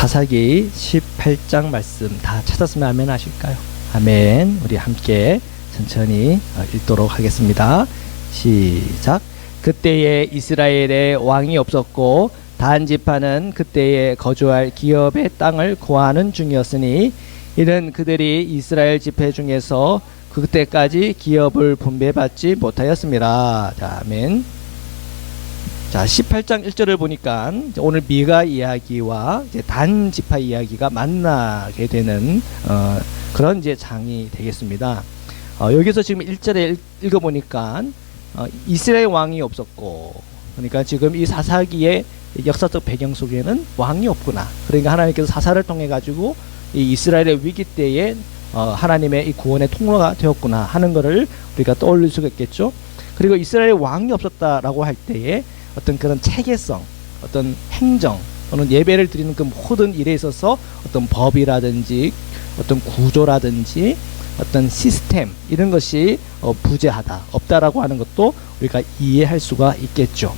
사사기 18장 말씀 다 찾았으면 아멘 하실까요? 아멘. 우리 함께 천천히 읽도록 하겠습니다. 시작. 그때에 이스라엘에 왕이 없었고 단 지파는 그때에 거주할 기업의 땅을 구하는 중이었으니 이는 그들이 이스라엘 지파 중에서 그때까지 기업을 분배받지 못하였습니다. 자, 아멘. 자, 18장 1절을 보니까 오늘 미가 이야기와 이제 단 지파 이야기가 만나게 되는 그런 이제 장이 되겠습니다. 여기서 지금 1절에 읽어보니까 이스라엘 왕이 없었고, 그러니까 지금 이 사사기의 역사적 배경 속에는 왕이 없구나. 그러니까 하나님께서 사사를 통해 가지고 이 이스라엘의 위기 때에 하나님의 이 구원의 통로가 되었구나 하는 것을 우리가 떠올릴 수가 있겠죠. 그리고 이스라엘 왕이 없었다라고 할 때에 어떤 그런 체계성, 어떤 행정 또는 예배를 드리는 그 모든 일에 있어서 어떤 법이라든지 어떤 구조라든지 어떤 시스템 이런 것이 부재하다, 없다라고 하는 것도 우리가 이해할 수가 있겠죠.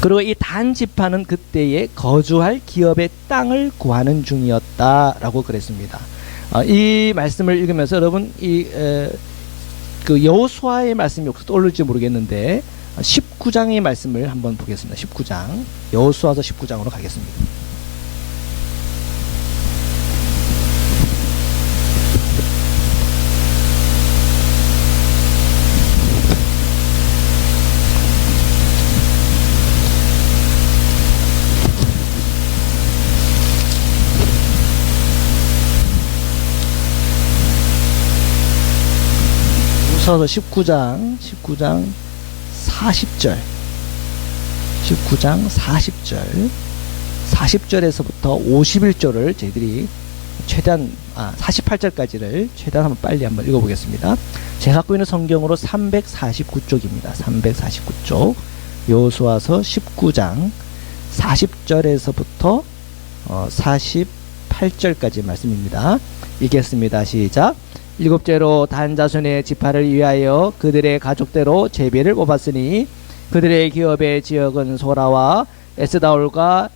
그리고 이 단 지파는 그때에 거주할 기업의 땅을 구하는 중이었다라고 그랬습니다. 이 말씀을 읽으면서 여러분 그 여호수아의 말씀이 혹시 떠오를지 모르겠는데 19장의 말씀을 한번 보겠습니다. 19장 여호수아서 19장으로 가겠습니다. 여호수아서 19장 40절 19장 40절에서부터 51절을 저희들이 최대한 48절까지를 최대한 한번 읽어보겠습니다. 제가 갖고 있는 성경으로 349쪽입니다. 349쪽 여호수아서 19장 40절에서부터 48절까지 말씀입니다. 읽겠습니다. 시작. 일곱째로 단 자손의 지파를 위하여 그들의 가족대로 제비를 뽑았으니 그들의 기업의 지역은 소라와 에스다올과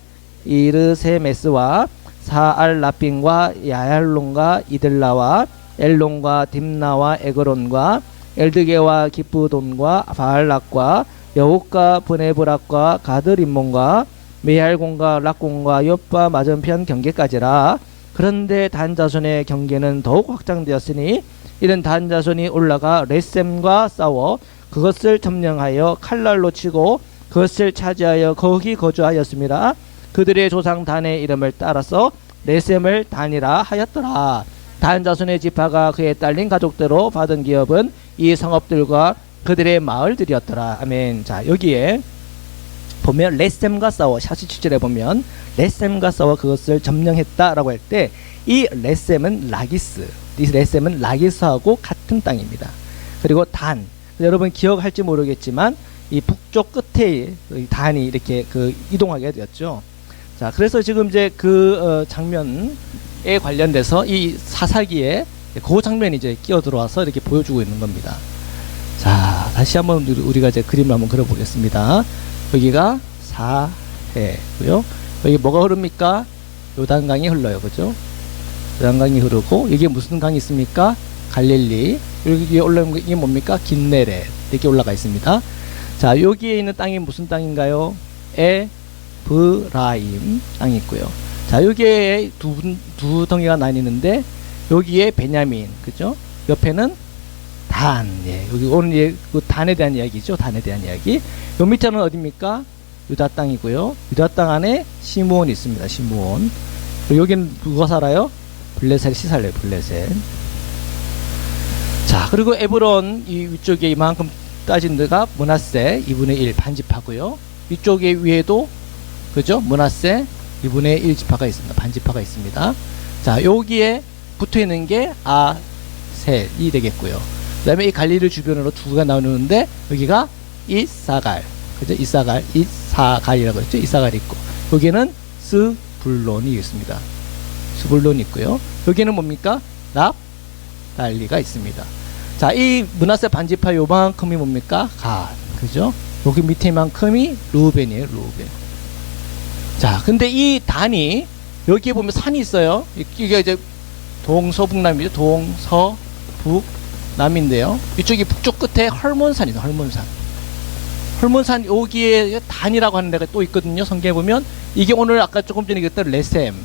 이르세메스와 사알라핀과 야얄론과 이들라와 엘론과 딥나와 에그론과 엘드게와 기프돈과 바알락과 여욱과 브네브락과 가드림몬과 메할곤과 락곤과 요빠 맞은편 경계까지라. 그런데 단 자손의 경계는 더욱 확장되었으니 이는 단 자손이 올라가 레셈과 싸워 그것을 점령하여 칼날로 치고 그것을 차지하여 거기 거주하였습니다. 그들의 조상 단의 이름을 따라서 레셈을 단이라 하였더라. 단 자손의 지파가 그에 딸린 가족대로 받은 기업은 이 성읍들과 그들의 마을들이었더라. 아멘. 자, 여기에 보면 레셈과 싸워 47절에 보면 레셈과 싸워 그것을 점령했다라고 할 때 이 레셈은 라기스, 이 레셈은 라기스하고 같은 땅입니다. 그리고 단, 여러분 기억할지 모르겠지만 이 북쪽 끝에 단이 이렇게 이동하게 되었죠. 자, 그래서 지금 이제 장면에 관련돼서 이 사사기에 그 장면이 이제 끼어 들어와서 이렇게 보여주고 있는 겁니다. 자, 다시 한번 우리가 이제 그림을 한번 그려보겠습니다. 여기가 사해고요. 여기 뭐가 흐릅니까? 요단강이 흘러요. 그죠? 요단강이 흐르고 이게 무슨 강이 있습니까? 갈릴리. 여기 올라온 게 뭡니까? 긴네렛. 이렇게 올라가 있습니다. 자, 여기에 있는 땅이 무슨 땅인가요? 에브라임 땅이 있고요. 자, 여기에 두 덩이가 나뉘는데 여기에 베냐민, 그죠? 옆에는 단. 예. 여기 오늘 그 단에 대한 이야기죠. 단에 대한 이야기. 요 밑에는 어디입니까? 유다 땅이고요. 유다 땅 안에 시므온이 있습니다. 시므온. 여기는 누가 살아요? 블레셋이 살래요. 블레셋. 자, 그리고 에브론 이 위쪽에 이만큼 따진 데가 므낫세 2분의 1 반지파고요. 위쪽에 위에도 그죠? 므낫세 2분의 1 지파가 있습니다. 반지파가 있습니다. 자, 여기에 붙어 있는 게 아셀이 되겠고요. 그 다음에 이 갈릴리 주변으로 두 개가 나오는데 여기가 이사갈, 그죠? 이사갈이라고 했죠? 이사갈이 있고 여기는 스불론이 있습니다. 스불론이 있고요. 여기는 뭡니까? 납달리가 있습니다. 자, 이 므낫세 반지파 요만큼이 뭡니까? 갓, 그죠? 여기 밑에만큼이 루벤이에요. 루벤. 자, 근데 이 단이 여기에 보면 산이 있어요. 이게 이제 동서북남이죠. 동서북남인데요. 이쪽이 북쪽 끝에 헐몬산이죠. 헐몬산. 헐몬산 여기에 단이라고 하는 데가 또 있거든요. 성경에 보면 이게 오늘 아까 조금 전에 얘기했던 레셈,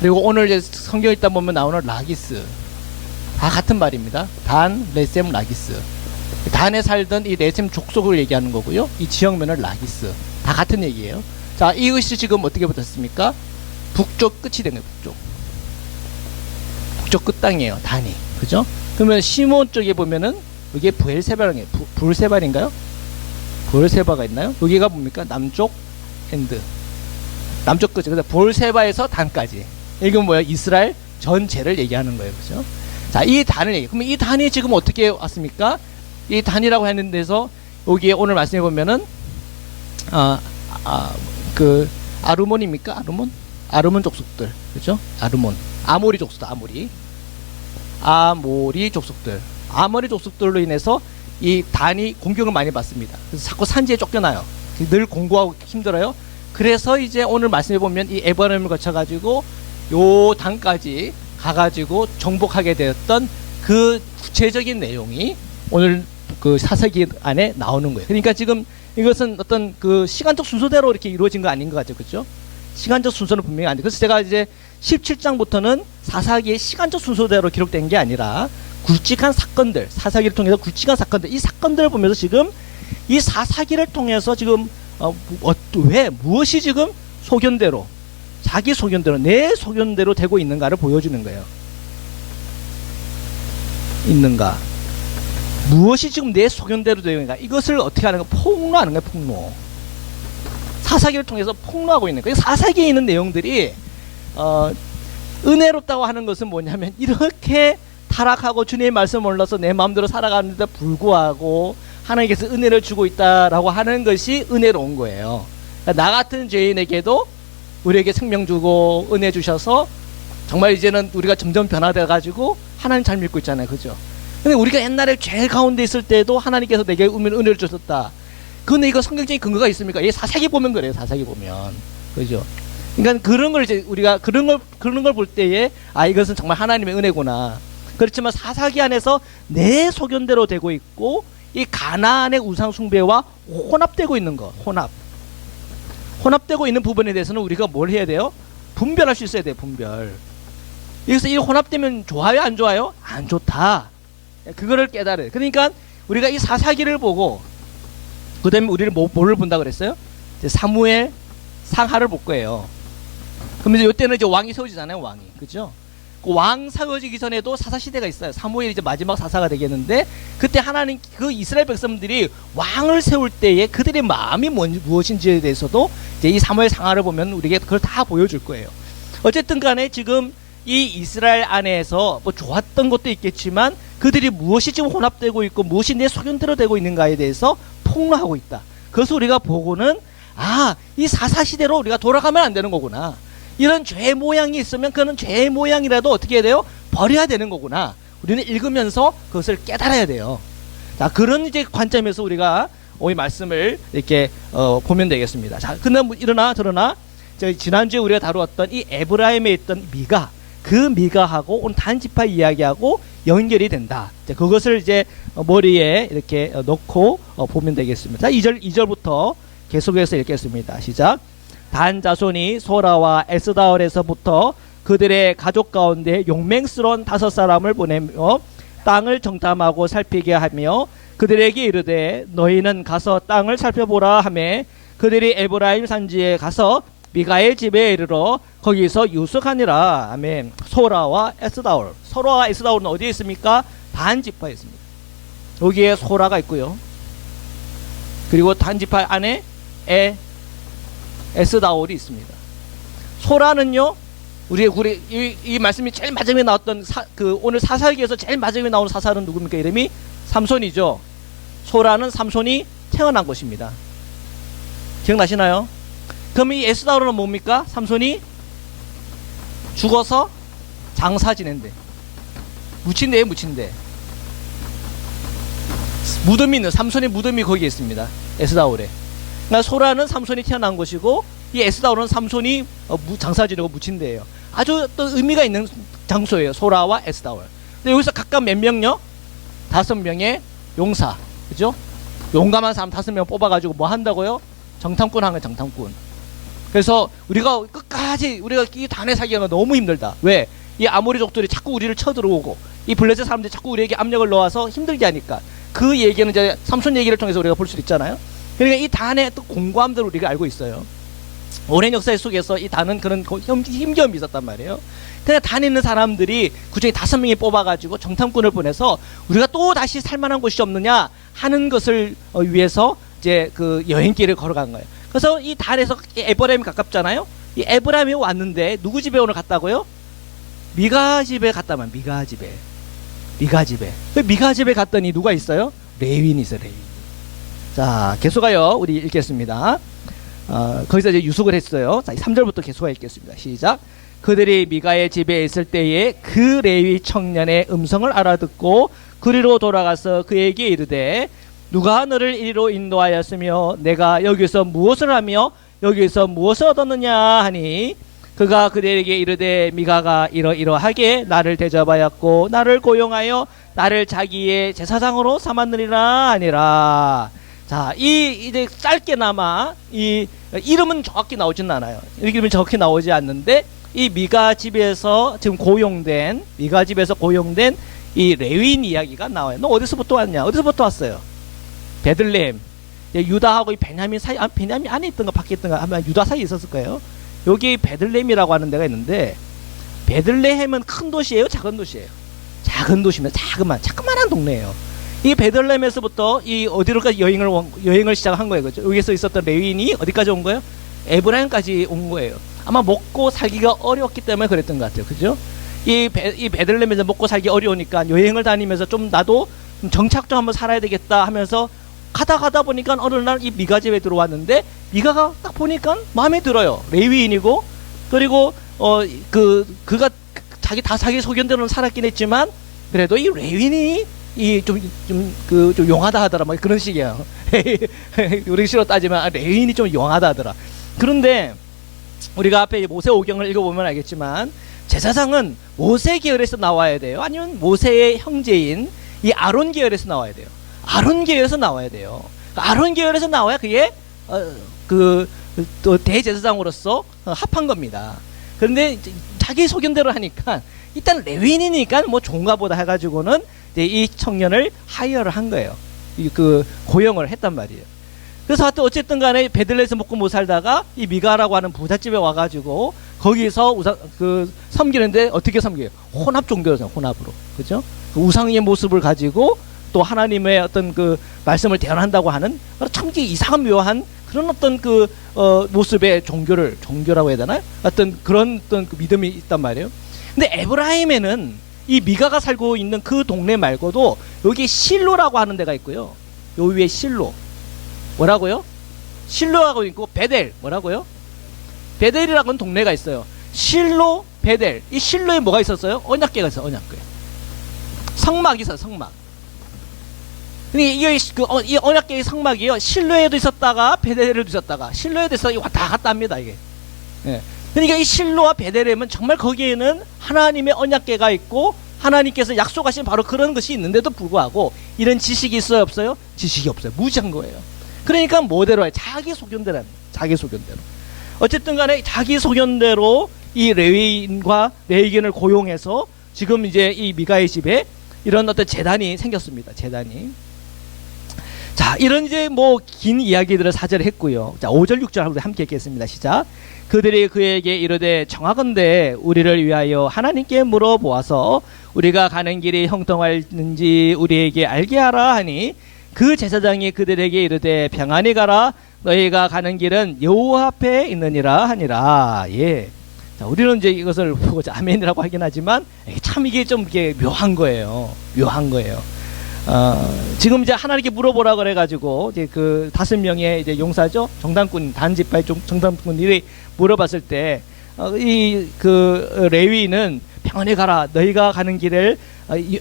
그리고 오늘 이제 성경 읽다 보면 나오는 라기스, 다 같은 말입니다. 단, 레셈, 라기스. 단에 살던 이 레셈 족속을 얘기하는 거고요. 이 지역면은 라기스, 다 같은 얘기예요. 자, 이것이 지금 어떻게 붙었습니까? 북쪽 끝이 된 거예요. 북쪽 끝 땅이에요. 단이, 그죠? 그러면 시몬 쪽에 보면은 이게 부엘세바인가요? 부엘세바인가요? 부엘세바가 있나요? 여기가 뭡니까? 남쪽 엔드, 남쪽 끝이. 그래서 부엘세바에서 단까지. 이건 뭐야? 이스라엘 전체를 얘기하는 거예요, 그죠? 자, 이 단을 얘기. 그러면 이 단이 지금 어떻게 왔습니까? 이 단이라고 하는 데서 여기에 오늘 말씀해 보면은 그 아르몬입니까? 아르몬 족속들, 그죠? 아모리 족속들, 아모리 족속들, 아모리 족속들로 인해서 이 단이 공격을 많이 받습니다. 그래서 자꾸 산지에 쫓겨나요. 늘 공부하고 힘들어요. 그래서 이제 오늘 말씀해 보면 이 에브라임을 거쳐가지고 요 단까지 가가지고 정복하게 되었던 그 구체적인 내용이 오늘 그 사사기 안에 나오는 거예요. 그러니까 지금 이것은 어떤 그 시간적 순서대로 이렇게 이루어진 거 아닌 것 같죠, 그렇죠? 시간적 순서는 분명히 안 돼. 그래서 제가 이제 17장부터는 사사기의 시간적 순서대로 기록된 게 아니라 굵직한 사건들, 사사기를 통해서 굵직한 사건들, 이 사건들을 보면서 지금 이 사사기를 통해서 지금 왜 무엇이 지금 소견대로, 자기 소견대로, 내 소견대로 되고 있는가를 보여주는 거예요. 있는가? 무엇이 지금 내 소견대로 되고 있는가? 이것을 어떻게 하는 가? 폭로하는 거예요. 폭로. 사사기를 통해서 폭로하고 있는 거예요. 사사기에 있는 내용들이 은혜롭다고 하는 것은 뭐냐면, 이렇게 타락하고 주님의 말씀을 몰라서 내 마음대로 살아가는데 불구하고 하나님께서 은혜를 주고 있다라고 하는 것이 은혜로운 거예요. 그러니까 나 같은 죄인에게도 우리에게 생명 주고 은혜 주셔서 정말 이제는 우리가 점점 변화돼 가지고 하나님 잘 믿고 있잖아요, 그죠? 근데 우리가 옛날에 죄 가운데 있을 때도 하나님께서 내게 은혜를 주셨다. 근데 이거 성경적인 근거가 있습니까? 이 사사기 보면 그래요. 사사기 보면, 그죠? 그러니까 그런 걸 이제 우리가 그런 걸 볼 때에 이것은 정말 하나님의 은혜구나. 그렇지만 사사기 안에서 내 소견대로 되고 있고 이 가나안의 우상 숭배와 혼합되고 있는 거, 혼합되고 있는 부분에 대해서는 우리가 뭘 해야 돼요? 분별할 수 있어야 돼요. 분별. 여기서 이 혼합되면 좋아요, 안 좋아요? 안 좋다. 그거를 깨달아요. 그러니까 우리가 이 사사기를 보고 그 다음에 우리를 뭐를 본다 그랬어요? 이제 사무엘 상하를 볼 거예요. 그러면 이때는 이제 왕이 세워지잖아요. 왕이, 그죠? 그 왕 세워지기 전에도 사사 시대가 있어요. 사무엘이 이제 마지막 사사가 되겠는데, 그때 하나님 그 이스라엘 백성들이 왕을 세울 때에 그들의 마음이 무엇인지에 대해서도 이제 이 사무엘 상하를 보면 우리에게 그걸 다 보여줄 거예요. 어쨌든 간에 지금 이 이스라엘 안에서 뭐 좋았던 것도 있겠지만 그들이 무엇이 지금 혼합되고 있고 무엇이 내 소견대로 되고 있는가에 대해서 폭로하고 있다. 그래서 우리가 보고는 이 사사시대로 우리가 돌아가면 안 되는 거구나. 이런 죄 모양이 있으면 그는 죄 모양이라도 어떻게 해야 돼요? 버려야 되는 거구나. 우리는 읽으면서 그것을 깨달아야 돼요. 자, 그런 이제 관점에서 우리가 오늘 말씀을 이렇게 보면 되겠습니다. 자, 그러나 지난주에 우리가 다루었던 이 에브라임에 있던 미가, 그 미가하고 오늘 단지파 이야기하고 연결이 된다. 이제 그것을 이제 머리에 이렇게 놓고 보면 되겠습니다. 자, 2절부터 계속해서 읽겠습니다. 시작. 단 자손이 소라와 에스다올에서부터 그들의 가족 가운데 용맹스러운 5사람을 보내며 땅을 정탐하고 살피게 하며 그들에게 이르되 너희는 가서 땅을 살펴보라 하매 그들이 에브라임 산지에 가서 미가의 집에 이르러 거기서 유숙하니라. 아멘. 소라와 에스다올. 소라와 에스다올은 어디에 있습니까? 단지파에 있습니다. 여기에 소라가 있고요. 그리고 단지파 안에 에스다올이 있습니다. 소라는요, 이 말씀이 제일 마지막에 나왔던 오늘 사사기에서 제일 마지막에 나오는 사사는 누굽니까? 이름이 삼손이죠. 소라는 삼손이 태어난 곳입니다. 기억나시나요? 그럼 이 에스다올은 뭡니까? 삼손이 죽어서 장사 지낸대. 묻힌대요, 묻힌대. 무덤이 있는, 삼손의 무덤이 거기에 있습니다. 에스다올에. 그러니까 소라는 삼손이 태어난 곳이고 이 에스다올은 삼손이 장사 지내고 묻힌 데예요. 아주 또 의미가 있는 장소예요. 소라와 에스다올. 근데 여기서 각각 몇 명요? 5명의 용사, 그죠? 용감한 사람 5명 뽑아가지고 뭐 한다고요? 정탐꾼 하는 거예요, 정탐꾼. 그래서 우리가 끝까지 우리가 이 단에 살기가 너무 힘들다. 왜? 이 아모리족들이 자꾸 우리를 쳐들어오고 이 블레셋 사람들이 자꾸 우리에게 압력을 넣어서 힘들게 하니까 그 얘기는 이제 삼손 얘기를 통해서 우리가 볼 수 있잖아요. 그러니까 이 단의 또 공고함들을 우리가 알고 있어요. 오랜 역사 속에서 이 단은 그런 힘겨움이 있었단 말이에요. 그냥 단에 있는 사람들이 그중에 5명이 뽑아가지고 정탐꾼을 보내서 우리가 또 다시 살만한 곳이 없느냐 하는 것을 위해서 이제 그 여행길을 걸어간 거예요. 그래서 이 단에서 에브라임이 가깝잖아요. 이 에브라임이 왔는데 누구 집에 오늘 갔다고요? 미가 집에 갔다만. 미가 집에. 그 미가 집에 갔더니 누가 있어요? 레위인이 있어요. 레위인. 자, 계속하여 우리 읽겠습니다. 거기서 이제 유숙을 했어요. 자, 3절부터 계속하여 읽겠습니다. 시작. 그들이 미가의 집에 있을 때에 그 레위 청년의 음성을 알아듣고 그리로 돌아가서 그에게 이르되 누가 너를 이리로 인도하였으며 내가 여기서 무엇을 하며 여기서 무엇을 얻었느냐 하니 그가 그들에게 이르되 미가가 이러이러하게 나를 대접하였고 나를 고용하여 나를 자기의 제사장으로 삼았느니라 하니라. 자, 이제 짧게나마 이 이름은 정확히 나오진 않아요. 이름이 정확히 나오지 않는데 이 미가 집에서 지금 고용된 이 레위인 이야기가 나와요. 너 어디서부터 왔냐? 어디서부터 왔어요? 베들레헴. 유다하고 이 베냐민 사이, 베냐민 안에 있던가 밖에 있던가 아마 유다 사이에 있었을 거예요. 여기 베들레헴이라고 하는 데가 있는데 베들레헴은 큰 도시예요? 작은 도시예요? 작은 도시면 자그마한 동네예요. 이 베들레헴에서부터 이 어디로까지 여행을 시작한 거예요. 그죠? 여기서 있었던 레위인이 어디까지 온 거예요? 에브라임까지 온 거예요. 아마 먹고 살기가 어려웠기 때문에 그랬던 것 같아요. 그죠? 이 베들레헴에서 먹고 살기 어려우니까 여행을 다니면서 좀 나도 정착 좀 한번 살아야 되겠다 하면서 가다 보니까 어느 날 이 미가 집에 들어왔는데 미가가 딱 보니까 마음에 들어요. 레위인이고 그리고 그가 자기 소견대로는 살았긴 했지만 그래도 이 레위인이 좀 용하다 하더라. 뭐 그런 식이에요. 우리 식으로 따지면 레위인이 좀 용하다 하더라. 그런데 우리가 앞에 모세오경을 읽어보면 알겠지만 제사장은 모세 계열에서 나와야 돼요? 아니면 모세의 형제인 이 아론 계열에서 나와야 돼요? 아론 계열에서 나와야 돼요. 아론 계열에서 나와야 그게 또 대제사장으로서 합한 겁니다. 그런데 자기 소견대로 하니까 일단 레위인이니까 뭐 좋은가 보다 해가지고는 이 청년을 하이어를 한 거예요. 고용을 했단 말이에요. 그래서 하여튼 어쨌든 간에 베들레헴에서 먹고 못 살다가 이 미가라고 하는 부잣집에 와가지고 거기서 섬기는데 어떻게 섬겨요? 혼합 종교죠. 혼합으로. 그죠? 우상의 모습을 가지고 또 하나님의 어떤 말씀을 대언한다고 하는 참 이상한 묘한 그런 어떤 모습의 종교라고 해야 되나요? 그런 믿음이 있단 말이에요. 근데 에브라임에는 이 미가가 살고 있는 그 동네 말고도 여기 실로라고 하는 데가 있고요. 요 위에 실로. 뭐라고요? 실로하고 있고 베델. 뭐라고요? 베델이라고 하는 동네가 있어요. 실로, 베델. 이 실로에 뭐가 있었어요? 언약궤가 있어요. 언약궤. 성막이 있어요. 성막. 근데 이 언약궤의 성막이요. 실로에도 있었다가 베델에도 있었다가 실로에도 있었다가 왔다 갔다 합니다. 이게. 예. 그러니까 이 실로와 베델레헴은 정말 거기에는 하나님의 언약궤가 있고 하나님께서 약속하신 바로 그런 것이 있는데도 불구하고 이런 지식이 있어요? 없어요? 지식이 없어요. 무지한 거예요. 그러니까 뭐대로 해? 자기 소견대로 합니다. 자기 소견대로. 어쨌든 간에 자기 소견대로 이 레위인과 레위견을 고용해서 지금 이제 이 미가의 집에 이런 어떤 재단이 생겼습니다. 재단이. 자, 이런 이제 긴 이야기들을 사절에 했고요. 자, 5절 6절 함께 읽겠습니다. 시작. 그들이 그에게 이르되 청하건대 우리를 위하여 하나님께 물어보아서 우리가 가는 길이 형통할는지 우리에게 알게 하라 하니 그 제사장이 그들에게 이르되 평안히 가라 너희가 가는 길은 여호와 앞에 있느니라 하니라. 예. 자, 우리는 이제 이것을 보고 아멘이라고 하긴 하지만 참 이게 좀 이게 묘한 거예요. 묘한 거예요. 지금 이제 하나님께 물어보라 그래가지고 이제 5명의 이제 용사죠, 정탐꾼 단지파의 정탐꾼들이 물어봤을 때 레위인은 평안히 가라 너희가 가는 길을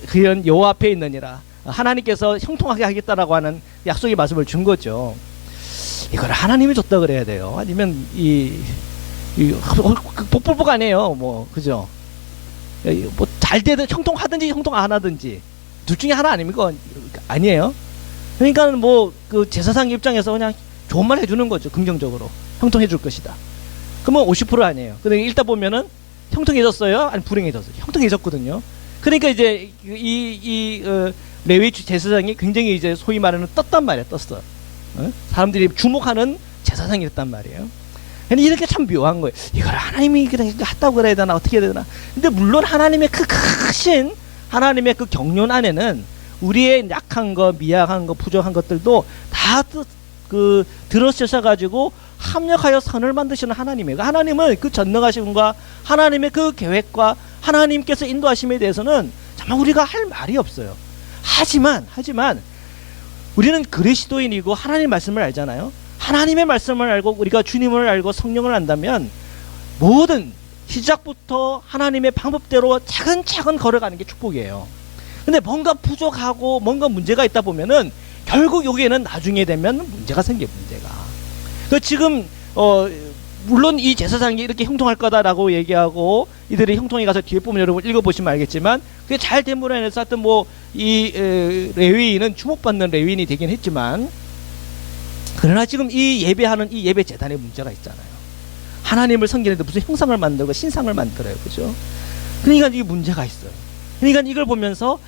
그런 여호와 앞에 있느니라. 하나님께서 형통하게 하겠다라고 하는 약속의 말씀을 준 거죠. 이걸 하나님이 줬다 그래야 돼요. 아니면 복불복 아니에요. 뭐 그죠? 뭐 잘 되든 형통하든지 형통 안 하든지 둘 중에 하나 아닙니까? 아니에요. 그러니까 뭐 그 제사장 입장에서 그냥 좋은 말 해주는 거죠. 긍정적으로 형통해 줄 것이다. 그러면 50% 아니에요. 근데 읽다 보면은 형통해졌어요? 아니 불행해졌어요? 형통해졌거든요. 그러니까 이제 레위 제사장이 굉장히 이제 소위 말하는 떴단 말이야. 떴어. 사람들이 주목하는 제사장이 됐단 말이에요. 근데 이렇게 참 묘한 거예요. 이걸 하나님이 그냥 했다고 그래야 되나 어떻게 해야 되나. 근데 물론 하나님의 그 크신 하나님의 그 경륜 안에는 우리의 약한 거, 미약한 거, 부족한 것들도 다 들어쓰셔 가지고 합력하여 선을 만드시는 하나님이에요. 하나님은 그 전능하심과 하나님의 그 계획과 하나님께서 인도하심에 대해서는 정말 우리가 할 말이 없어요. 하지만 우리는 그리스도인이고 하나님 말씀을 알잖아요. 하나님의 말씀을 알고 우리가 주님을 알고 성령을 안다면 모든 시작부터 하나님의 방법대로 차근차근 걸어가는 게 축복이에요. 근데 뭔가 부족하고 뭔가 문제가 있다 보면은 결국 여기에는 나중에 되면 문제가 생겨. 문제가 지금 물론 이 제사장이 이렇게 형통할 거다라고 얘기하고 이들이 형통에 가서 뒤에 보면 여러분 읽어보시면 알겠지만 그게 잘 됨으로 인해서 하여튼 뭐 이 레위인은 주목받는 레위인이 되긴 했지만 그러나 지금 이 예배하는 이 예배 재단에 문제가 있잖아요. 하나님을 섬기는데 무슨 형상을 만들고 신상을 만들어요. 그죠? 그러니까 이게 문제가 있어요. 그러니까 이걸 보면서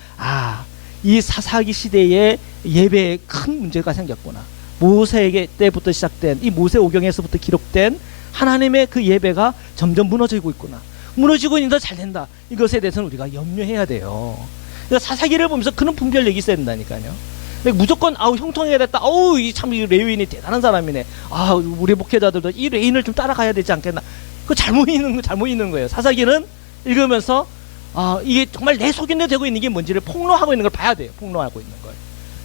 이 사사기 시대에 예배에 큰 문제가 생겼구나. 모세에게 때부터 시작된 이 모세오경에서부터 기록된 하나님의 그 예배가 점점 무너지고 있구나. 무너지고 있는데 잘 된다. 이것에 대해서는 우리가 염려해야 돼요. 그러니까 사사기를 보면서 그런 분별력이 있어야 된다니까요. 무조건 형통해야 됐다. 이 레위인이 대단한 사람이네. 우리 목회자들도 이 레위인을 좀 따라가야 되지 않겠나. 그 잘못 있는 거예요. 사사기는 읽으면서 이게 정말 내 속인데 되고 있는 게 뭔지를 폭로하고 있는 걸 봐야 돼요. 폭로하고 있는 걸.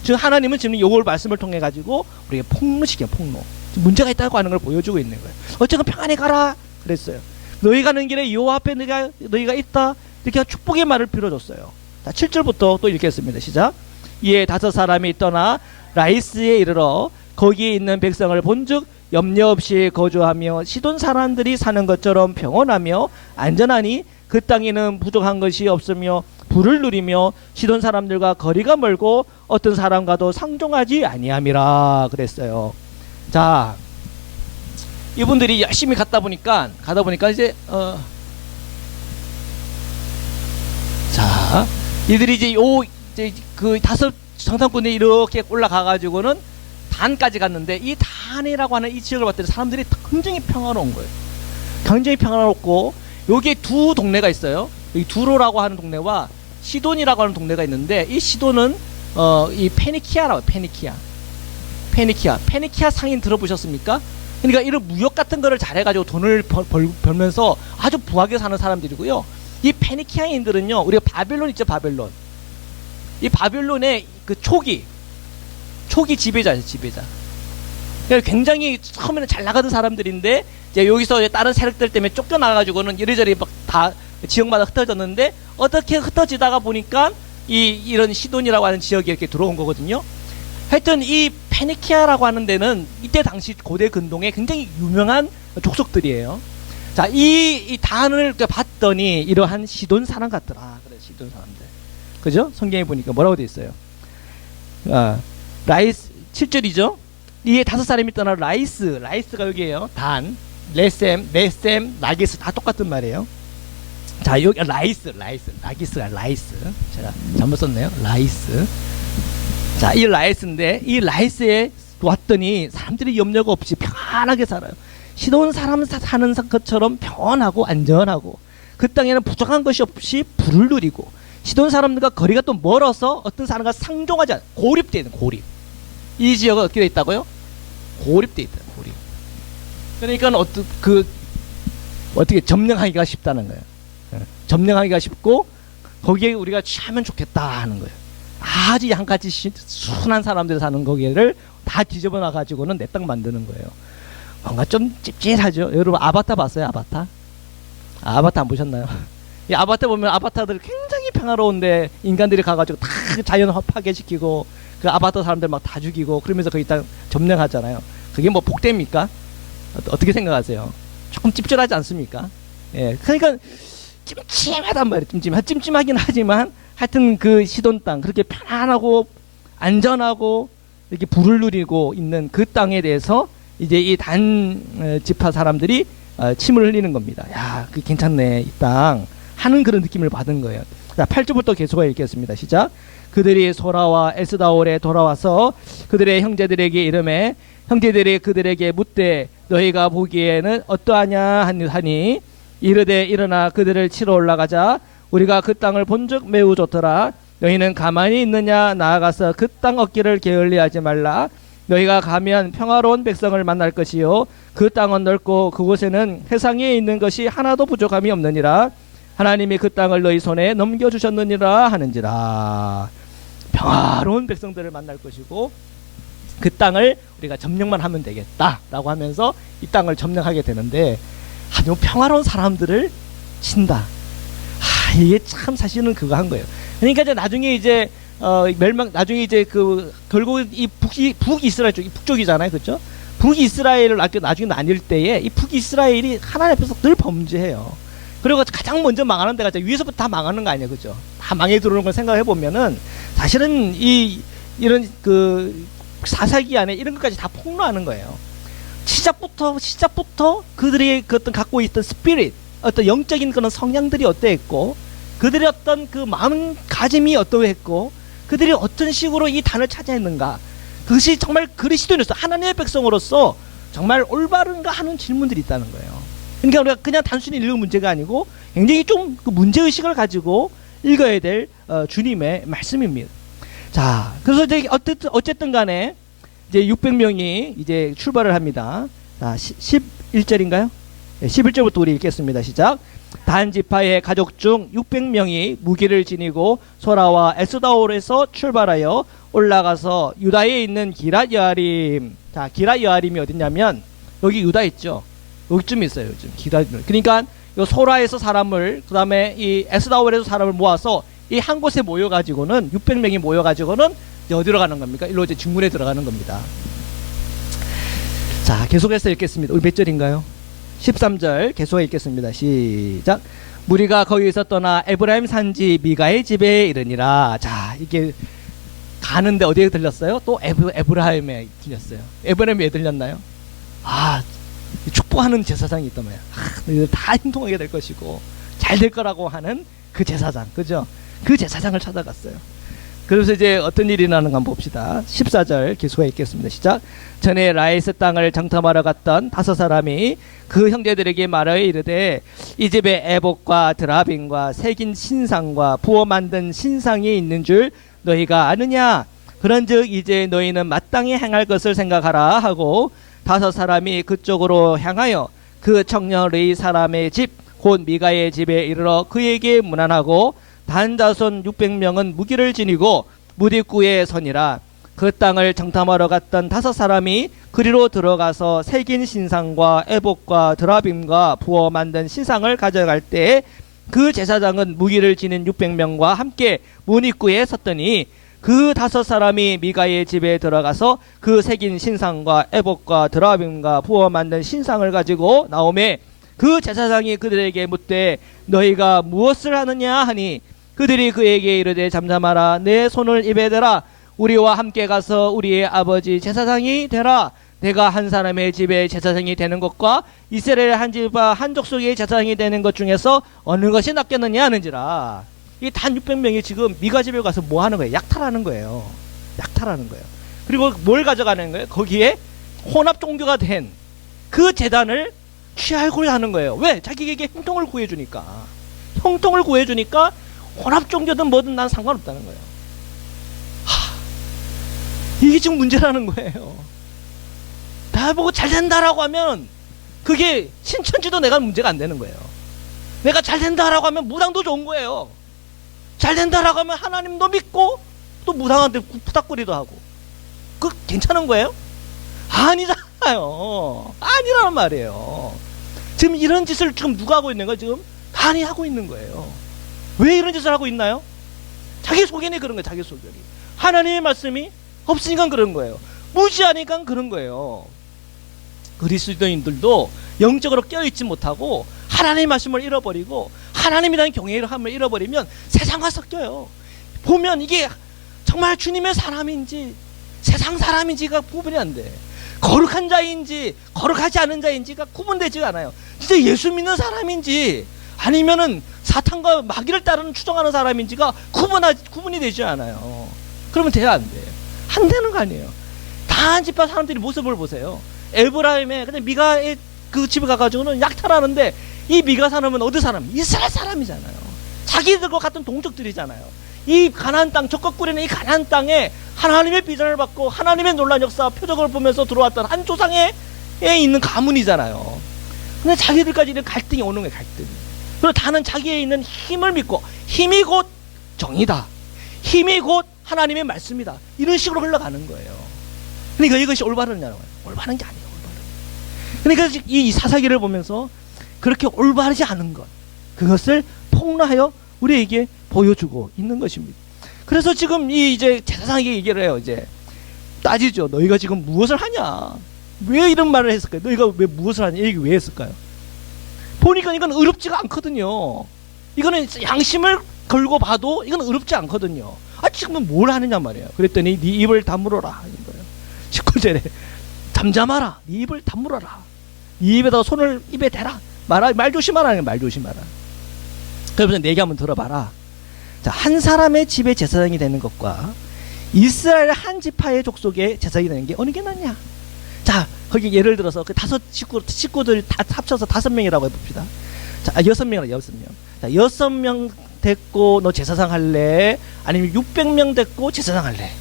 즉 하나님은 지금 요걸 말씀을 통해 가지고 우리에게 폭로시켜요. 폭로. 문제가 있다고 하는 걸 보여주고 있는 거예요. 어쨌든 평안히 가라 그랬어요. 너희 가는 길에 여호와 앞에 너희가 있다. 이렇게 축복의 말을 빌어줬어요. 자, 7절부터 또 읽겠습니다. 시작. 이에 5 사람이 떠나 라이스에 이르러 거기에 있는 백성을 본즉 염려 없이 거주하며 시돈 사람들이 사는 것처럼 평온하며 안전하니 그 땅에는 부족한 것이 없으며 부를 누리며 시돈 사람들과 거리가 멀고 어떤 사람과도 상종하지 아니함이라 그랬어요. 자, 이분들이 열심히 가다 보니까 이제 자, 이들이 이제 그 5 정탐꾼이 이렇게 올라가 가지고는 단까지 갔는데 이 단이라고 하는 이 지역을 봤더니 사람들이 굉장히 평화로운 거예요. 굉장히 평화롭고 여기에 2 동네가 있어요. 여기 두로라고 하는 동네와 시돈이라고 하는 동네가 있는데 이 시돈은 이 페니키아라고 페니키아 상인 들어보셨습니까? 그러니까 이런 무역 같은 거를 잘해가지고 돈을 벌면서 아주 부하게 사는 사람들이고요. 이 페니키아인들은요, 우리가 바벨론 있죠, 바벨론. 이 바벨론의 그 초기 지배자예요, 지배자. 그러니까 굉장히 처음에는 잘 나가던 사람들인데 이제 여기서 이제 다른 세력들 때문에 쫓겨나가지고는 이리저리 막 다 지역마다 흩어졌는데 어떻게 흩어지다가 보니까 이런 시돈이라고 하는 지역에 이렇게 들어온 거거든요. 하여튼 이 페니키아라고 하는 데는 이때 당시 고대 근동에 굉장히 유명한 족속들이에요. 자, 이 단을 봤더니 이러한 시돈 사람 같더라. 그래, 시돈 사람들. 그죠? 성경에 보니까 뭐라고 돼 있어요? 라이스 7절이죠. 이에 5 사람이 떠나 라이스가 여기에요. 단, 레셈, 라기스 다 똑같은 말이에요. 자, 여기 라기스가 라이스. 제가 잘못 썼네요. 라이스. 자, 이 라이스인데 이 라이스에 왔더니 사람들이 염려가 없이 평안하게 살아요. 시돈 사람 사는 것처럼 평안하고 안전하고 그 땅에는 부족한 것이 없이 부를 누리고 시돈 사람들과 거리가 또 멀어서 어떤 사람과 상종하지 않아. 고립되어 있는 고립. 이 지역은 어떻게 되어 있다고요? 고립되어 있다. 고립. 그러니까 어떻게 점령하기가 쉽다는 거예요. 점령하기가 쉽고 거기에 우리가 취하면 좋겠다 하는 거예요. 아주 양같이 순한 사람들이 사는 거기를 다 뒤집어 놔가지고는 내 땅 만드는 거예요. 뭔가 좀 찝찝하죠. 여러분 아바타 봤어요? 아바타 안 보셨나요? 이 아바타 보면 아바타들 굉장히 평화로운데 인간들이 가가지고 다 자연 파괴시키고 그 아바타 사람들 막 다 죽이고 그러면서 거기 땅 점령하잖아요. 그게 뭐 복됩니까? 어떻게 생각하세요? 조금 찝찝하지 않습니까? 예, 그러니까 찜찜하단 말이에요. 찜찜하긴 하지만 하여튼 그 시돈 땅, 그렇게 편안하고 안전하고 이렇게 불을 누리고 있는 그 땅에 대해서 이제 이 단 지파 사람들이 침을 흘리는 겁니다. 야, 그 괜찮네, 이 땅 하는 그런 느낌을 받은 거예요. 자, 8절부터 계속 읽겠습니다. 시작. 그들이 소라와 에스다올에 돌아와서 그들의 형제들에게 이르매 형제들이 그들에게 묻되 너희가 보기에는 어떠하냐 하니 이르되 일어나 그들을 치러 올라가자. 우리가 그 땅을 본즉 매우 좋더라. 너희는 가만히 있느냐? 나아가서 그 땅 얻기를 게을리하지 말라. 너희가 가면 평화로운 백성을 만날 것이요 그 땅은 넓고 그곳에는 세상에 있는 것이 하나도 부족함이 없느니라. 하나님이 그 땅을 너희 손에 넘겨주셨느니라 하는지라. 평화로운 백성들을 만날 것이고 그 땅을 우리가 점령만 하면 되겠다라고 하면서 이 땅을 점령하게 되는데 아주 평화로운 사람들을 친다. 이게 참 사실은 그거 한 거예요. 그러니까 이제 나중에 이제 나중에 이제 그 결국 이 북이스라엘 쪽이 북쪽이잖아요, 그렇죠? 북이스라엘을 나중에 나뉠 때에 이 북이스라엘이 하나님 앞에서 늘 범죄해요. 그리고 가장 먼저 망하는 데가 위에서부터 다 망하는 거 아니에요, 그렇죠? 다 망해 들어오는 걸 생각해 보면은 사실은 이런 그 사사기 안에 이런 것까지 다 폭로하는 거예요. 시작부터 그들이 그 어떤 갖고 있던 스피릿, 어떤 영적인 그런 성향들이 어떠했고, 그들의 어떤 그 마음가짐이 어떠했고, 그들이 어떤 식으로 이 단을 차지했는가, 그것이 정말 그리스도인으로서 하나님의 백성으로서 정말 올바른가 하는 질문들이 있다는 거예요. 그러니까 우리가 그냥 단순히 읽는 문제가 아니고 굉장히 좀 그 문제의식을 가지고 읽어야 될 주님의 말씀입니다. 자, 그래서 이제 어쨌든 간에 이제 600명이 이제 출발을 합니다. 자, 11절인가요? 네, 11절부터 우리 읽겠습니다. 시작. 단 지파의 가족 중 600명이 무기를 지니고 소라와 에스다올에서 출발하여 올라가서 유다에 있는 기랏 여아림. 자, 기랏 여아림이 어디냐면 여기 유다 있죠. 여기쯤 있어요. 요즘 기랏. 그러니까 요 소라에서 사람을, 그 다음에 이 에스다올에서 사람을 모아서 이 한 곳에 모여가지고는 600명이 모여가지고는 이제 어디로 가는 겁니까? 일로 이제 중문에 들어가는 겁니다. 자, 계속해서 읽겠습니다. 우리 몇 절인가요? 13절 계속 읽겠습니다. 시작. 무리가 거기서 떠나 에브라임 산지 미가의 집에 이르니라. 자, 이게 가는데 어디에 들렸어요? 또 에브라임에 들렸어요. 에브라임이 왜 들렸나요? 아, 축복하는 제사장이 있단 말이야. 너희들 다 행동하게 될 것이고 잘 될 거라고 하는 그 제사장, 그죠? 그 제사장을 찾아갔어요. 그래서 이제 어떤 일이 나는가 한번 봅시다. 14절 계속해 읽겠습니다. 시작. 전에 라이스 땅을 장탐하러 갔던 5사람이 그 형제들에게 말하여 이르되 이 집에 에봇과 드라빔과 새긴 신상과 부어 만든 신상이 있는 줄 너희가 아느냐? 그런즉 이제 너희는 마땅히 행할 것을 생각하라 하고 5사람이 그쪽으로 향하여 그 청년의 사람의 집 곧 미가의 집에 이르러 그에게 문안하고 단자손 600명은 무기를 지니고 무뒷구에 서니라. 그 땅을 정탐하러 갔던 5사람이 그리로 들어가서 새긴 신상과 에봇과 드라빔과 부어 만든 신상을 가져갈 때 그 제사장은 무기를 지닌 600명과 함께 문 입구에 섰더니 그 5사람이 미가의 집에 들어가서 그 새긴 신상과 에봇과 드라빔과 부어 만든 신상을 가지고 나오매 그 제사장이 그들에게 묻되 너희가 무엇을 하느냐 하니 그들이 그에게 이르되 잠잠하라. 내 손을 입에 대라. 우리와 함께 가서 우리의 아버지 제사장이 되라. 내가 한 사람의 집에 제사장이 되는 것과 이스라엘 한 집과 한 족속의 제사장이 되는 것 중에서 어느 것이 낫겠느냐 하는지라. 이 단 600명이 지금 미가 집에 가서 뭐 하는 거예요? 약탈하는 거예요. 약탈하는 거예요. 그리고 뭘 가져가는 거예요? 거기에 혼합 종교가 된 그 제단을 취하고자 하는 거예요. 왜? 자기에게 형통을 구해주니까. 형통을 구해주니까 혼합 종교든 뭐든 난 상관없다는 거예요. 이게 지금 문제라는 거예요. 나보고 잘 된다라고 하면 그게 신천지도 내가 문제가 안 되는 거예요. 내가 잘 된다라고 하면 무당도 좋은 거예요. 잘 된다라고 하면 하나님도 믿고 또 무당한테 부탁거리도 하고. 그 괜찮은 거예요? 아니잖아요. 아니라는 말이에요. 지금 이런 짓을 지금 누가 하고 있는 거예요? 지금 단이 하고 있는 거예요. 왜 이런 짓을 하고 있나요? 자기 소견이 그런 거예요. 자기 소견이. 하나님의 말씀이 없으니까 그런 거예요. 무지하니까 그런 거예요. 그리스도인들도 영적으로 깨어있지 못하고 하나님의 말씀을 잃어버리고 하나님에 대한 경외함을 잃어버리면 세상과 섞여요. 보면 이게 정말 주님의 사람인지 세상 사람인지가 구분이 안 돼. 거룩한 자인지 거룩하지 않은 자인지가 구분되지가 않아요. 진짜 예수 믿는 사람인지 아니면은 사탄과 마귀를 따르는 추종하는 사람인지가 구분이 되지 않아요. 그러면 돼야 안 돼. 안 되는 거 아니에요. 다한 지파 사람들이 모습을 보세요. 에브라임의 그냥 미가의 그 집에 가가지고는 약탈하는데 이 미가 사람은 어디 사람? 이스라엘 사람이잖아요. 자기들과 같은 동족들이잖아요. 이 가나안 땅, 적국꾸리는 이 가나안 땅에 하나님의 비전을 받고 하나님의 놀라운 역사 표적을 보면서 들어왔던 한 조상에 있는 가문이잖아요. 근데 자기들까지 이런 갈등이 오는 거예요. 갈등이. 그리고 다는 자기에 있는 힘을 믿고 힘이 곧 정의다, 힘이 곧 하나님의 말씀이다, 이런 식으로 흘러가는 거예요. 그러니까 이것이 올바르냐고. 올바른 게 아니에요. 그러니까 이 사사기를 보면서 그렇게 올바르지 않은 것, 그것을 폭로하여 우리에게 보여주고 있는 것입니다. 그래서 지금 이제 제사장에게 얘기를 해요. 이제 따지죠. 너희가 지금 무엇을 하냐? 왜 이런 말을 했을까요? 너희가 왜 무엇을 하냐? 얘기 왜 했을까요? 보니까 이건 어렵지가 않거든요. 이거는 양심을 걸고 봐도 이건 어렵지 않거든요. 아, 지금은 뭘 하느냐 말이에요. 그랬더니 네 입을 다물어라 하는 거예요. 19절에 잠잠하라. 네 입을 다물어라. 네 입에다가 손을 입에 대라. 말 조심하라. 말 조심하라. 그러면서 내 얘기 한번 들어봐라. 자, 한 사람의 집에 제사장이 되는 것과 이스라엘 한 지파의 족속의 제사장이 되는 게 어느 게 낫냐? 자, 거기 예를 들어서 그 식구들 다 합쳐서 5명이라고 해봅시다. 자, 6명이라 6명. 자, 6명 됐고 너 제사장 할래? 아니면 600명 됐고 제사장 할래?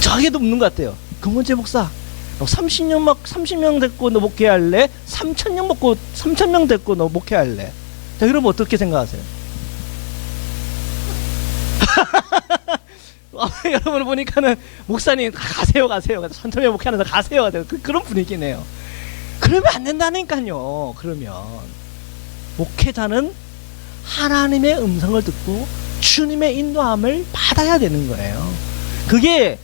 저에게도 묻는 것 같아요. 금원재 목사, 너 30명 됐고 너 목회할래? 3,000명 됐고 너 목회할래? 자, 그러면 어떻게 생각하세요? 여러분 보니까는 목사님 가세요. 3,000명 목회하는데 가세요. 그런 분위기네요. 그러면 안 된다니까요. 그러면 목회자는 하나님의 음성을 듣고 주님의 인도함을 받아야 되는 거예요. 그게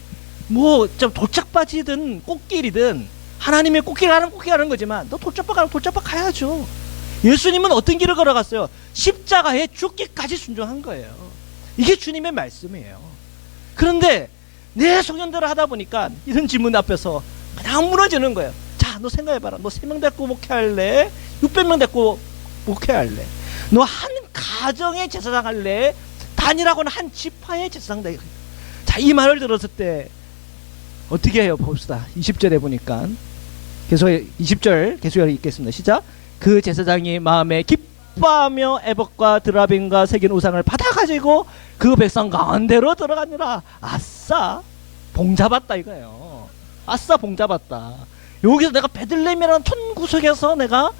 뭐 좀 돌짝밭이든 꽃길이든 하나님의 꽃길 가는 거지만 너 돌짝밭 가야죠. 예수님은 어떤 길을 걸어갔어요? 십자가에 죽기까지 순종한 거예요. 이게 주님의 말씀이에요. 그런데 내 소견대로 하다 보니까 이런 질문 앞에서 그냥 무너지는 거예요. 자, 너 생각해봐라. 너 3명 데리고 목회할래? 600명 데리고 목회할래? 너 한 가정의 제사장 할래? 단이라고는 한 지파의 제사장 되겠다. 자, 이 말을 들었을 때 어떻게 해요? 봅시다. 20절에 보니까 계속 20절 계속 읽겠습니다. 시작. 그 제사장이 마음에 기뻐하며 에봇과 드라빔과 새긴 우상을 받아가지고 그 백성 가운데로 들어가니라. 아싸, 봉 잡았다 이거예요. 아싸, 봉 잡았다. 여기서 내가 베들레헴이라는 촌구석에서 내가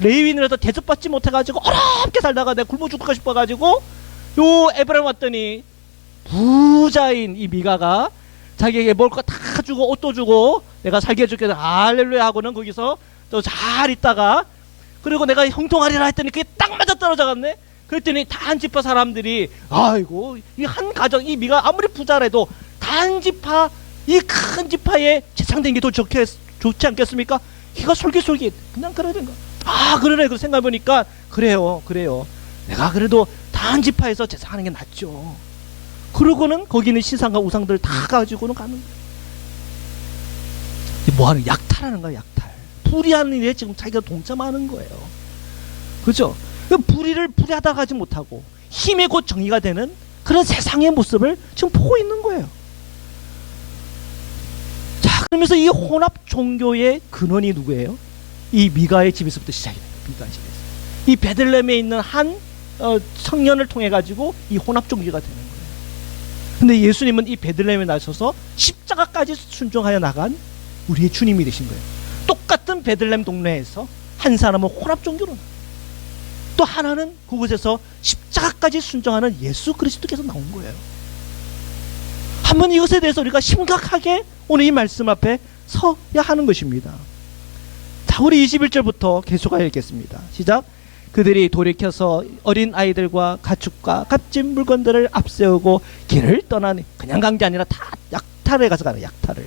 레위인이라도 대접받지 못해가지고 어렵게 살다가 내가 굶어 죽을까 싶어가지고 요 에브라임 왔더니 부자인 이 미가가 자기에게 먹을 거 다 주고 옷도 주고 내가 살게 해줄게 할렐루야 하고는 거기서 또 잘 있다가 그리고 내가 형통하리라 했더니 그게 딱 맞아 떨어져갔네. 그랬더니 단 지파 사람들이 아이고 이 한 가정 이 미가 아무리 부자라도 단 지파 이 큰 지파에 재창된 게 더 좋지 않겠습니까? 이가 솔깃솔깃 그냥 그래야 된 거. 아 그러네. 그 생각해보니까 그래요. 내가 그래도 단 지파에서 제사하는 게 낫죠. 그러고는 거기는 신상과 우상들 다 가지고는 가는 거예요. 뭐하는 약탈하는 거야. 약탈. 불의하는 일에 지금 자기가 동참하는 거예요. 그죠? 불의하다 가지 못하고 힘이 곧 정의가 되는 그런 세상의 모습을 지금 보고 있는 거예요. 자, 그러면서 이 혼합 종교의 근원이 누구예요? 이 미가의 집에서부터 시작이 돼요. 미가의 집에서. 이 베들레헴에 있는 한 청년을 통해 가지고 이 혼합 종교가 되는 거예요. 근데 예수님은 이 베들레헴에 나서서 십자가까지 순종하여 나간 우리의 주님이 되신 거예요. 똑같은 베들레헴 동네에서 한 사람은 혼합 종교로, 또 하나는 그곳에서 십자가까지 순종하는 예수 그리스도께서 나온 거예요. 한번 이것에 대해서 우리가 심각하게 오늘 이 말씀 앞에 서야 하는 것입니다. 자, 우리 21절부터 계속하여 읽겠습니다. 시작. 그들이 돌이켜서 어린 아이들과 가축과 값진 물건들을 앞세우고 길을 떠나니, 그냥 간 게 아니라 다 약탈에 가서 가는, 약탈을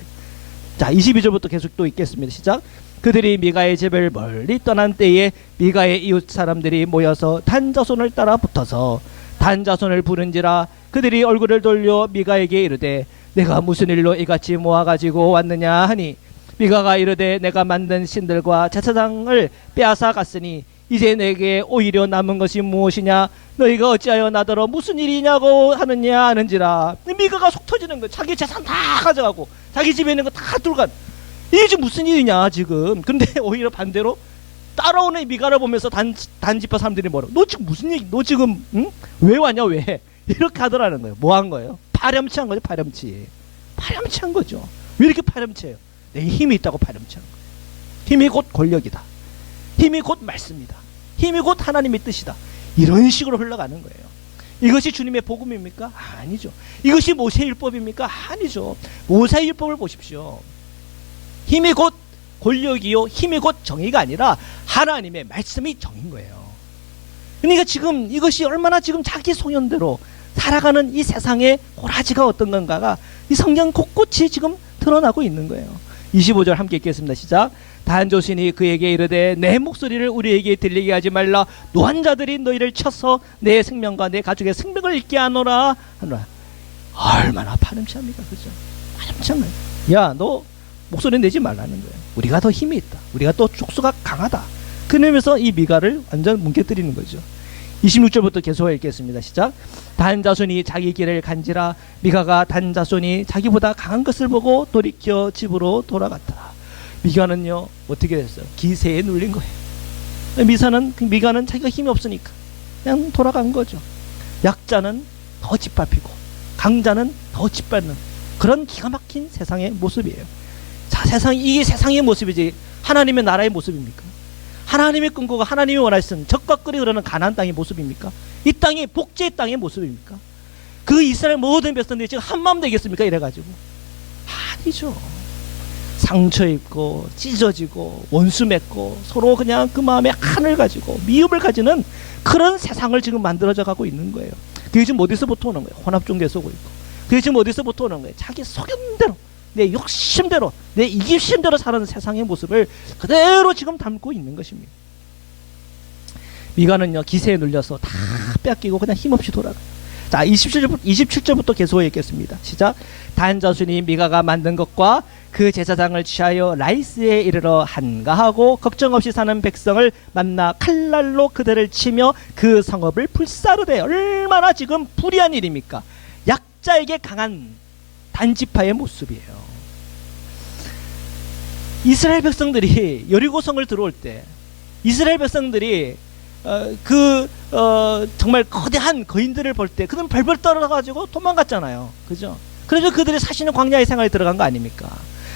자, 22절부터 계속 또 읽겠습니다. 시작. 그들이 미가의 집을 멀리 떠난 때에 미가의 이웃 사람들이 모여서 단자손을 따라 붙어서 단자손을 부른지라. 그들이 얼굴을 돌려 미가에게 이르되 내가 무슨 일로 이같이 모아가지고 왔느냐 하니 미가가 이르되 내가 만든 신들과 제사장을 빼앗아 갔으니 이제 내게 오히려 남은 것이 무엇이냐. 너희가 어찌하여 나더러 무슨 일이냐고 하느냐 하는지라. 미가가 속 터지는 거예요. 자기 재산 다 가져가고 자기 집에 있는 거 다 들어간, 이게 지금 무슨 일이냐 지금. 근데 오히려 반대로 따라오는 미가를 보면서 단지파 사람들이 뭐라고, 너 지금 무슨 얘기, 너 지금 응? 왜 왔냐 왜, 이렇게 하더라는 거예요. 뭐 한 거예요? 파렴치한 거죠. 파렴치한 거죠. 왜 이렇게 파렴치해요? 내 힘이 있다고 파렴치한 거예요. 힘이 곧 권력이다. 힘이 곧 말씀이다. 힘이 곧 하나님의 뜻이다. 이런 식으로 흘러가는 거예요. 이것이 주님의 복음입니까? 아니죠. 이것이 모세율법입니까? 아니죠. 모세율법을 보십시오. 힘이 곧 권력이요, 힘이 곧 정의가 아니라 하나님의 말씀이 정인 거예요. 그러니까 지금 이것이 얼마나 지금 자기 소견대로 살아가는 이 세상의 고라지가 어떤 건가가 이 성경 곳곳이 지금 드러나고 있는 거예요. 25절 함께 읽겠습니다. 시작. 단조신이 그에게 이르되 내 목소리를 우리에게 들리게 하지 말라. 노한자들이 너희를 쳐서 내 생명과 내 가족의 생명을 잃게 하노라 하노라. 얼마나 파렴치합니까? 그죠? 파렴치한 거예요. 야, 너 목소리 내지 말라는 거예요. 우리가 더 힘이 있다. 우리가 또 족수가 강하다. 그러면서 이 미가를 완전 뭉개뜨리는 거죠. 26절부터 계속 읽겠습니다. 시작. 단자손이 자기 길을 간지라. 미가가 단자손이 자기보다 강한 것을 보고 돌이켜 집으로 돌아갔더라. 미가는요 어떻게 됐어요? 기세에 눌린 거예요. 미가는 자기가 힘이 없으니까 그냥 돌아간 거죠. 약자는 더 짓밟히고 강자는 더 짓밟는 그런 기가 막힌 세상의 모습이에요. 자, 이게 세상의 모습이지 하나님의 나라의 모습입니까? 하나님의 꿈꾸고 하나님이 원하시는 적과 꿀이 흐르는 가나안 땅의 모습입니까? 이 땅이 복제의 땅의 모습입니까? 그 이스라엘 모든 백성들이 지금 한마음 되겠습니까? 이래가지고 아니죠. 상처 입고 찢어지고 원수 맺고 서로 그냥 그 마음에 한을 가지고 미움을 가지는 그런 세상을 지금 만들어져 가고 있는 거예요. 그게 지금 어디서부터 오는 거예요? 혼합종교에 속고 있고. 그게 지금 어디서부터 오는 거예요? 자기 속임대로, 내 욕심대로, 내 이기심대로 사는 세상의 모습을 그대로 지금 담고 있는 것입니다. 미가는요 기세에 눌려서 다 뺏기고 그냥 힘없이 돌아가요. 자, 27절부터 계속 읽겠습니다. 시작. 단자손이 미가가 만든 것과 그 제사장을 취하여 라이스에 이르러 한가하고 걱정 없이 사는 백성을 만나 칼날로 그들을 치며 그 성읍을 불사르되. 얼마나 지금 불의한 일입니까? 약자에게 강한 단지파의 모습이에요. 이스라엘 백성들이 여리고성을 들어올 때 이스라엘 백성들이 정말 거대한 거인들을 볼 때 그들은 벌벌 떨어가지고 도망갔잖아요. 그죠? 그래서 그들이 사시는 광야의 생활에 들어간 거 아닙니까?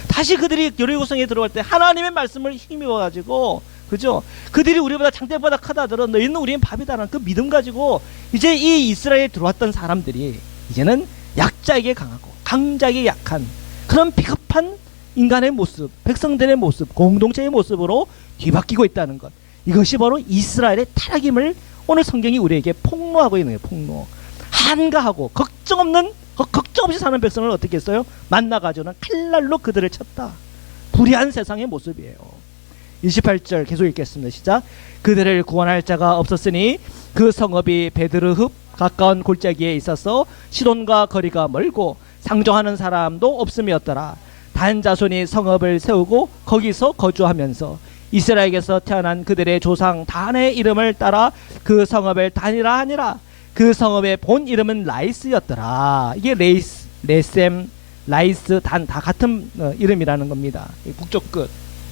다시 그들이 여리고성에 들어갈 때 하나님의 말씀을 힘입어가지고, 그죠? 그들이 우리보다 장대보다 크다더러 너희는 우리는 밥이다라는 그 믿음 가지고 이제 이 이스라엘에 들어왔던 사람들이 이제는 약자에게 강하고 강자에게 약한 그런 비겁한 인간의 모습, 백성들의 모습, 공동체의 모습으로 뒤바뀌고 있다는 것. 이것이 바로 이스라엘의 타락임을 오늘 성경이 우리에게 폭로하고 있는 거예요. 폭로. 한가하고 걱정 없이 사는 백성을 어떻게 했어요? 만나가지고는 칼날로 그들을 쳤다. 불의한 세상의 모습이에요. 28절 계속 읽겠습니다. 시작. 그들을 구원할 자가 없었으니 그 성읍이 베드르흡 가까운 골짜기에 있어서 시돈과 거리가 멀고 상종하는 사람도 없음이었더라. 단자손이 성읍을 세우고 거기서 거주하면서 이스라엘에게서 태어난 그들의 조상 단의 이름을 따라 그 성읍을 단이라 하니라. 그 성읍의 본 이름은 라이스였더라. 이게 레셈, 라이스, 단 다 같은 이름이라는 겁니다. 북쪽 끝.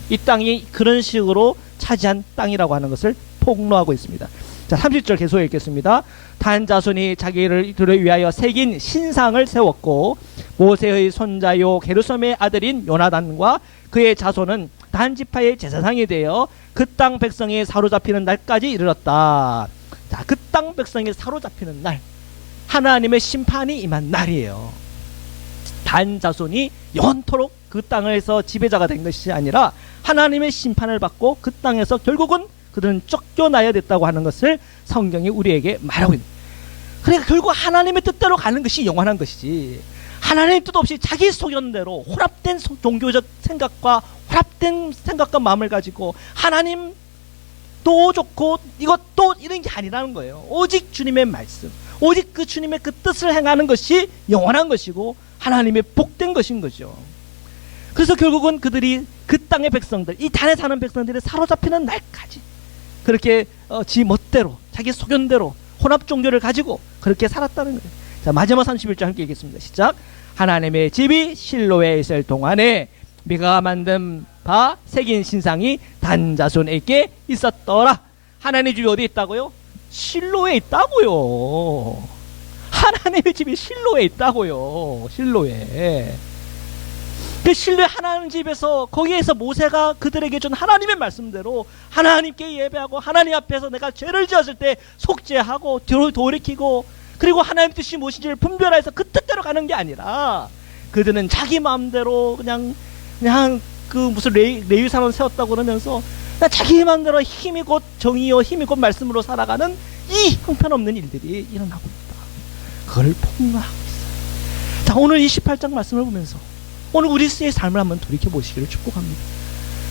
이 땅이 그런 식으로 차지한 땅이라고 하는 것을 폭로하고 있습니다. 자, 30절 계속 읽겠습니다. 단자손이 자기를 위하여 새긴 신상을 세웠고 모세의 손자요 게르솜의 아들인 요나단과 그의 자손은 단지파의 제사장이 되어 그 땅 백성이 사로잡히는 날까지 이르렀다. 자, 그 땅 백성이 사로잡히는 날, 하나님의 심판이 임한 날이에요. 단자손이 영원토록 그 땅에서 지배자가 된 것이 아니라 하나님의 심판을 받고 그 땅에서 결국은 그들은 쫓겨나야 됐다고 하는 것을 성경이 우리에게 말하고 있는. 그러니까 결국 하나님의 뜻대로 가는 것이 영원한 것이지, 하나님 뜻 없이 자기 소견대로 혼합된 종교적 생각과 혼합된 생각과 마음을 가지고 하나님 또 좋고 이것도 이런 게 아니라는 거예요. 오직 주님의 말씀, 오직 그 주님의 그 뜻을 행하는 것이 영원한 것이고 하나님의 복된 것인 거죠. 그래서 결국은 그들이 그 땅의 백성들, 이 단에 사는 백성들이 사로잡히는 날까지 그렇게 지 멋대로 자기 소견대로 혼합 종교를 가지고 그렇게 살았다는 거예요. 자, 마지막 31절 함께 읽겠습니다. 시작. 하나님의 집이 실로에 있을 동안에 미가가 만든 바 새긴 신상이 단 자손에게 있었더라. 하나님의 집이 어디 있다고요? 실로에 있다고요. 하나님의 집이 실로에 있다고요. 실로에. 그 실로에 하나님 집에서 거기에서 모세가 그들에게 준 하나님의 말씀대로 하나님께 예배하고 하나님 앞에서 내가 죄를 지었을 때 속죄하고 돌이키고 그리고 하나님 뜻이 무엇인지를 분별해서 그 뜻대로 가는 게 아니라 그들은 자기 마음대로 그냥 그 무슨 레위산을 세웠다고 그러면서 그냥 자기 마음대로 힘이 곧 정의요 힘이 곧 말씀으로 살아가는 이 형편없는 일들이 일어나고 있다. 그걸 폭로하고 있어요. 자, 오늘 이 18장 말씀을 보면서 오늘 우리의 삶을 한번 돌이켜 보시기를 축복합니다.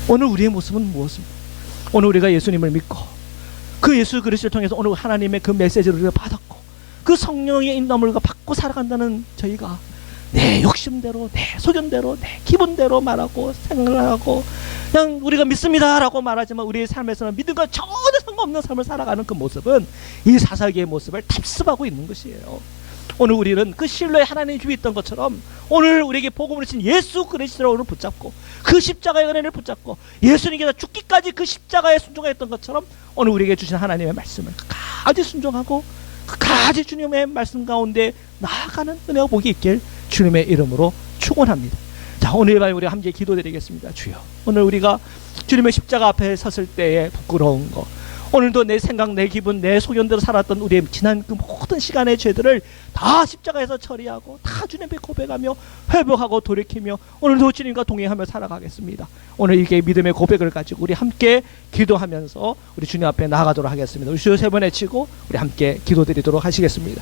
오늘 우리의 모습은 무엇입니까? 오늘 우리가 예수님을 믿고 그 예수 그리스도를 통해서 오늘 하나님의 그 메시지를 우리가 받았고 그 성령의 인도함을 받고 살아간다는 저희가 내 욕심대로 내 소견대로 내 기분대로 말하고 생각하고 그냥 우리가 믿습니다라고 말하지만 우리의 삶에서는 믿음과 전혀 상관없는 삶을 살아가는 그 모습은 이 사사기의 모습을 답습하고 있는 것이에요. 오늘 우리는 그 실로에 하나님의 집이 있던 것처럼 오늘 우리에게 복음을 주신 예수 그리스도를 오늘 붙잡고 그 십자가의 은혜를 붙잡고 예수님께서 죽기까지 그 십자가에 순종했던 것처럼 오늘 우리에게 주신 하나님의 말씀을 끝까지 순종하고 끝까지 주님의 말씀 가운데 나아가는 은혜와 복이 있길 주님의 이름으로 축원합니다. 자, 오늘 밤에 우리 함께 기도드리겠습니다. 주여, 오늘 우리가 주님의 십자가 앞에 섰을 때의 부끄러운 거, 오늘도 내 생각, 내 기분, 내 소견대로 살았던 우리의 지난 그 모든 시간의 죄들을 다 십자가에서 처리하고 다 주님께 고백하며 회복하고 돌이키며 오늘도 주님과 동행하며 살아가겠습니다. 오늘 이게 믿음의 고백을 가지고 우리 함께 기도하면서 우리 주님 앞에 나아가도록 하겠습니다. 우리 주여 세 번 외치고 우리 함께 기도드리도록 하시겠습니다.